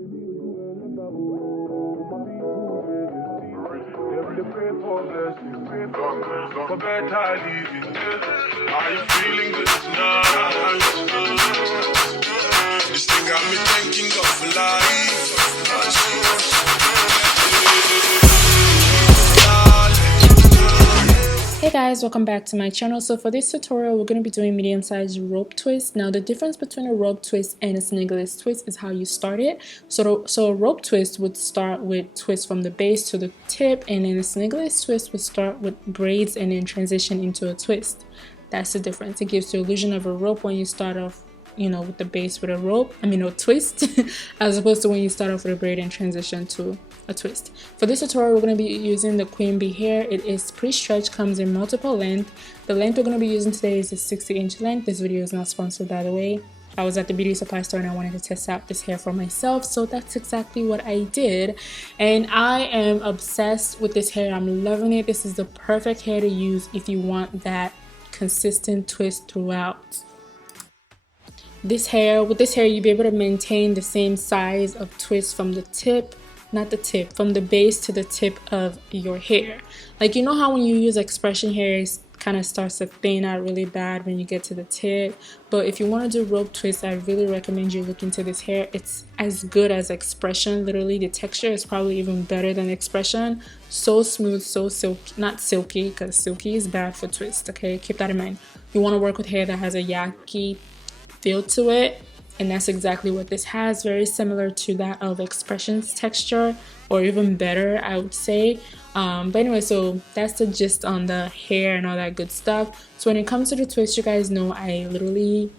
For better living, are you feeling good tonight? This thing got me thanking God for life. Hey guys, welcome back to my channel. So for this tutorial, we're going to be doing medium-sized rope twist. Now the difference between a rope twist and a Senegalese twist is how you start it. So a rope twist would start with twist from the base to the tip, and then a Senegalese twist would start with braids and then transition into a twist. That's the difference. It gives the illusion of a rope when you start off, you know, with the base with a rope, a twist, as opposed to when you start off with a braid and transition to a twist. For this tutorial, we're going to be using the Queen B hair. It is pre-stretched, comes in multiple length. The length we're going to be using today is a 60-inch length. This video is not sponsored, by the way. I was at the beauty supply store and I wanted to test out this hair for myself, so that's exactly what I did, and I am obsessed with this hair. I'm loving it. This is the perfect hair to use if you want that consistent twist throughout. With this hair, you'll be able to maintain the same size of twist from the tip, from the base to the tip of your hair. Like, you know how when you use expression hair, it kind of starts to thin out really bad when you get to the tip. But if you want to do rope twist, I really recommend you look into this hair. It's as good as expression. Literally, the texture is probably even better than expression. So smooth, so silky. Not silky, because silky is bad for twist, okay? Keep that in mind. You want to work with hair that has a yucky feel to it, and that's exactly what this has. Very similar to that of expression's texture, or even better, I would say. But anyway, so that's the gist on the hair and all that good stuff. So when it comes to the twist, you guys know I literally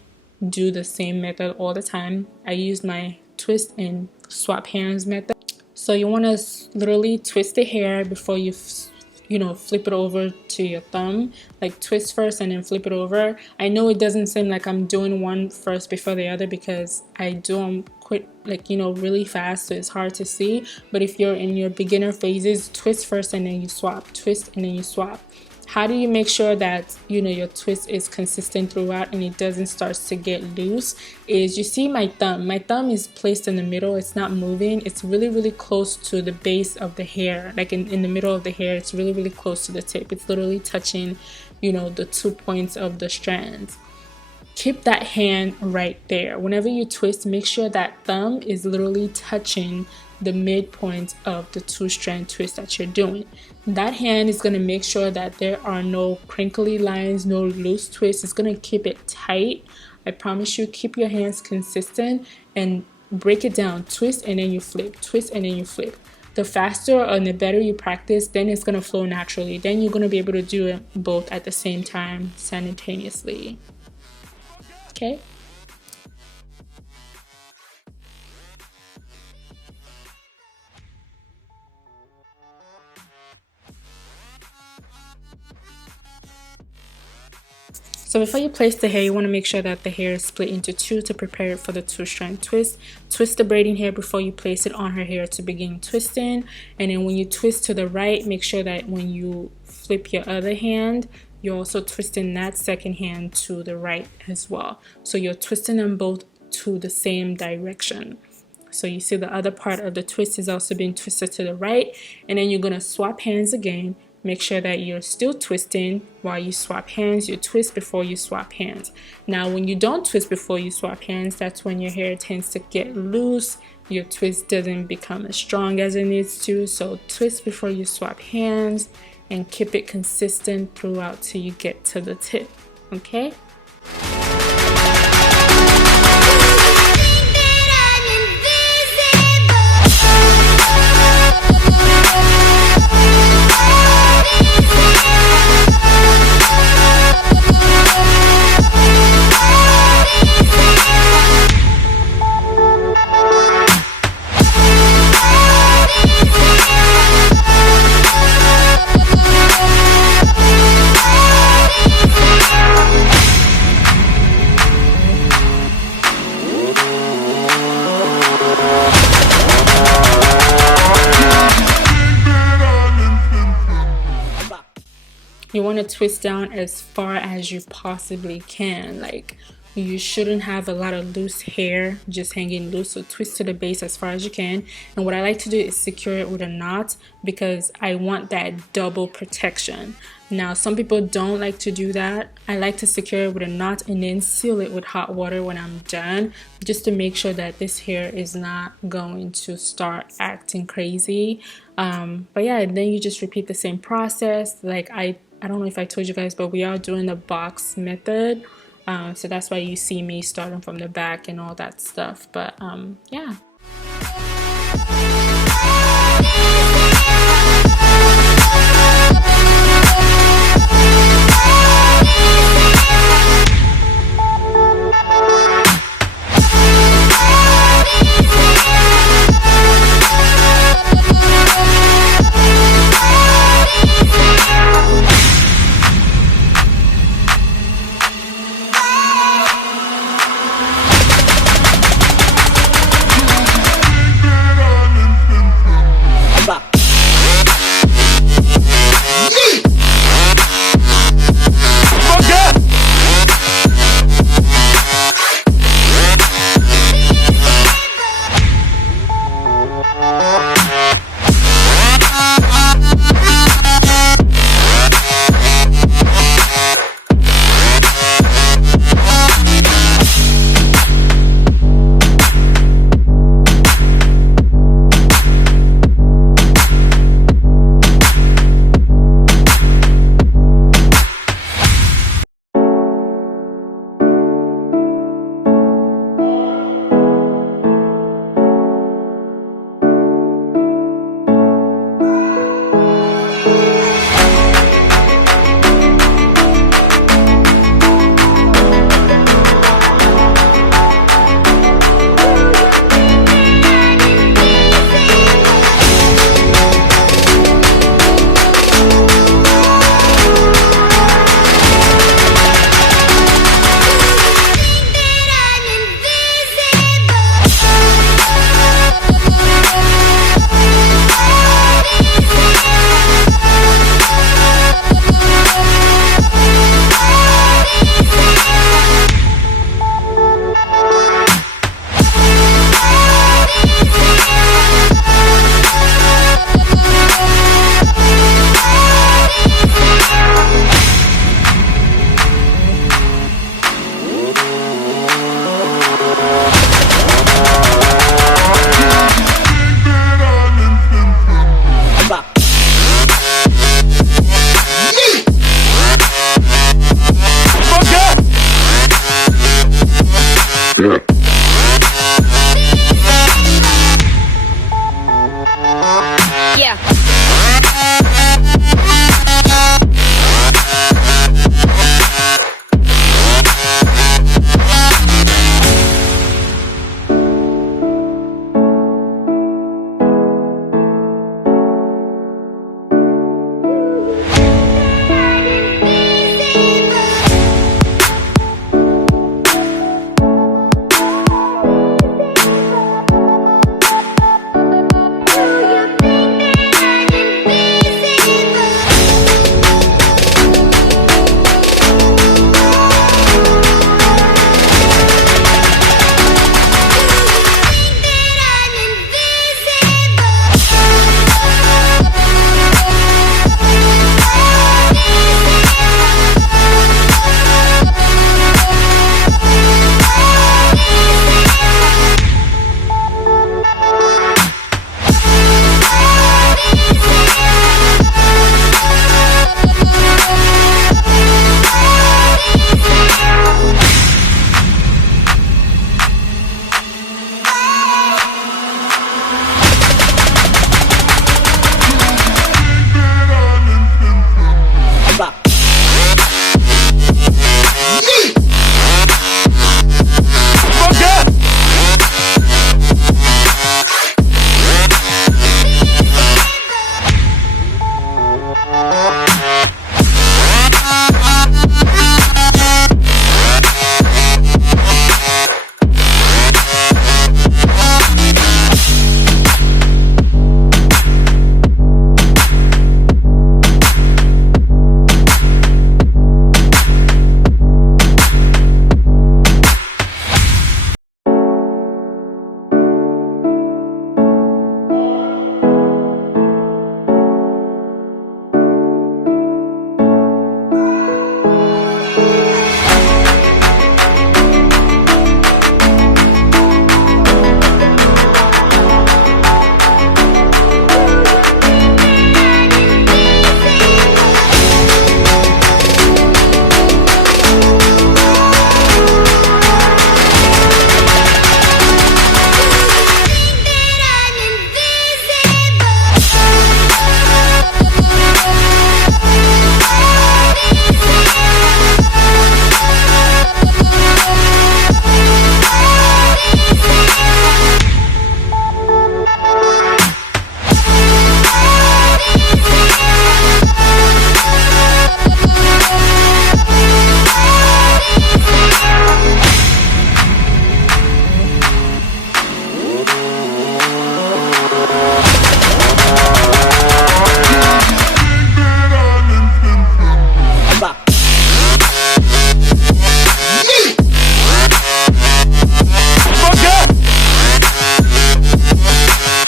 do the same method all the time. I use my twist and swap hands method. So you want to literally twist the hair before you flip it over to your thumb. Like, twist first and then flip it over. I know it doesn't seem like I'm doing one first before the other, because I do them quick, really fast, so it's hard to see. But if you're in your beginner phases, twist first and then you swap, twist and then you swap. How do you make sure that your twist is consistent throughout and it doesn't start to get loose? Is, you see my thumb is placed in the middle. It's not moving. It's really close to the base of the hair, like in the middle of the hair. It's really close to the tip. It's literally touching the 2 points of the strands. Keep that hand right there. Whenever you twist, make sure that thumb is literally touching the midpoint of the 2-strand twist that you're doing. That hand is going to make sure that there are no crinkly lines, no loose twists. It's going to keep it tight. I promise you. Keep your hands consistent and break it down. Twist and then you flip, twist and then you flip. The faster and the better you practice, then it's going to flow naturally. Then you're going to be able to do it both at the same time, simultaneously. Okay? So before you place the hair, you want to make sure that the hair is split into two to prepare it for the 2-strand twist. Twist the braiding hair before you place it on her hair to begin twisting. And then when you twist to the right, make sure that when you flip your other hand, you're also twisting that second hand to the right as well. So you're twisting them both to the same direction. So you see the other part of the twist is also being twisted to the right. And then you're going to swap hands again. Make sure that you're still twisting while you swap hands. You twist before you swap hands. Now, when you don't twist before you swap hands, that's when your hair tends to get loose. Your twist doesn't become as strong as it needs to. So twist before you swap hands and keep it consistent throughout till you get to the tip. Okay? You want to twist down as far as you possibly can. Like, You shouldn't have a lot of loose hair just hanging loose, so twist to the base as far as you can. And what I like to do is secure it with a knot because I want that double protection. Now some people don't like to do that. I like to secure it with a knot and then seal it with hot water when I'm done, just to make sure that this hair is not going to start acting crazy. But yeah, and then you just repeat the same process. Like I don't know if I told you guys, but we are doing the box method. So that's why you see me starting from the back and all that stuff. But yeah.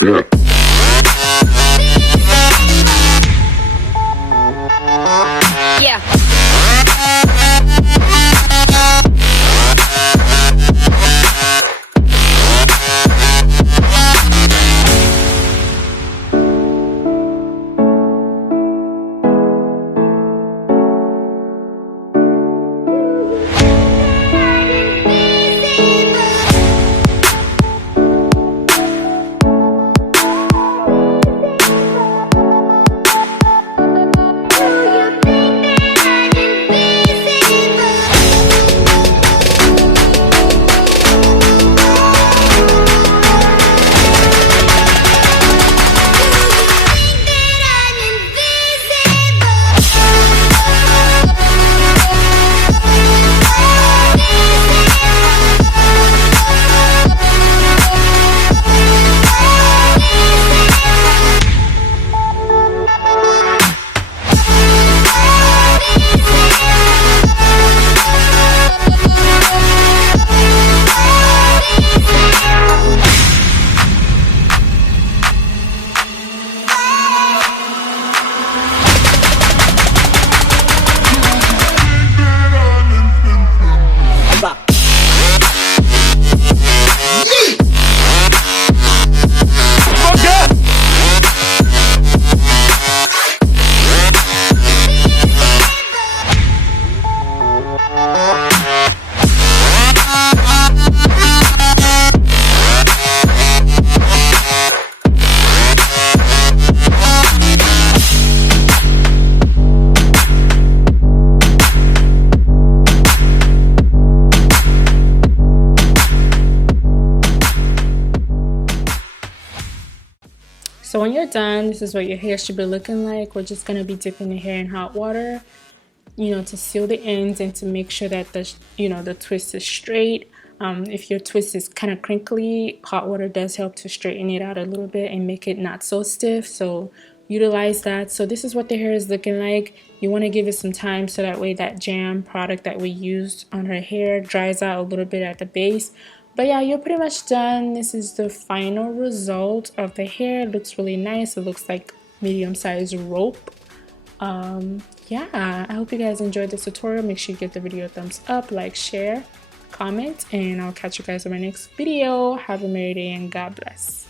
Yeah. So when you're done, this is what your hair should be looking like. We're just going to be dipping the hair in hot water, to seal the ends and to make sure that the twist is straight. If your twist is kind of crinkly, hot water does help to straighten it out a little bit and make it not so stiff. So utilize that. So this is what the hair is looking like. You want to give it some time so that way that jam product that we used on her hair dries out a little bit at the base. But yeah, you're pretty much done. This is the final result of the hair. It looks really nice. It looks like medium-sized rope. Yeah, I hope you guys enjoyed this tutorial. Make sure you give the video a thumbs up, like, share, comment, and I'll catch you guys in my next video. Have a merry day and God bless.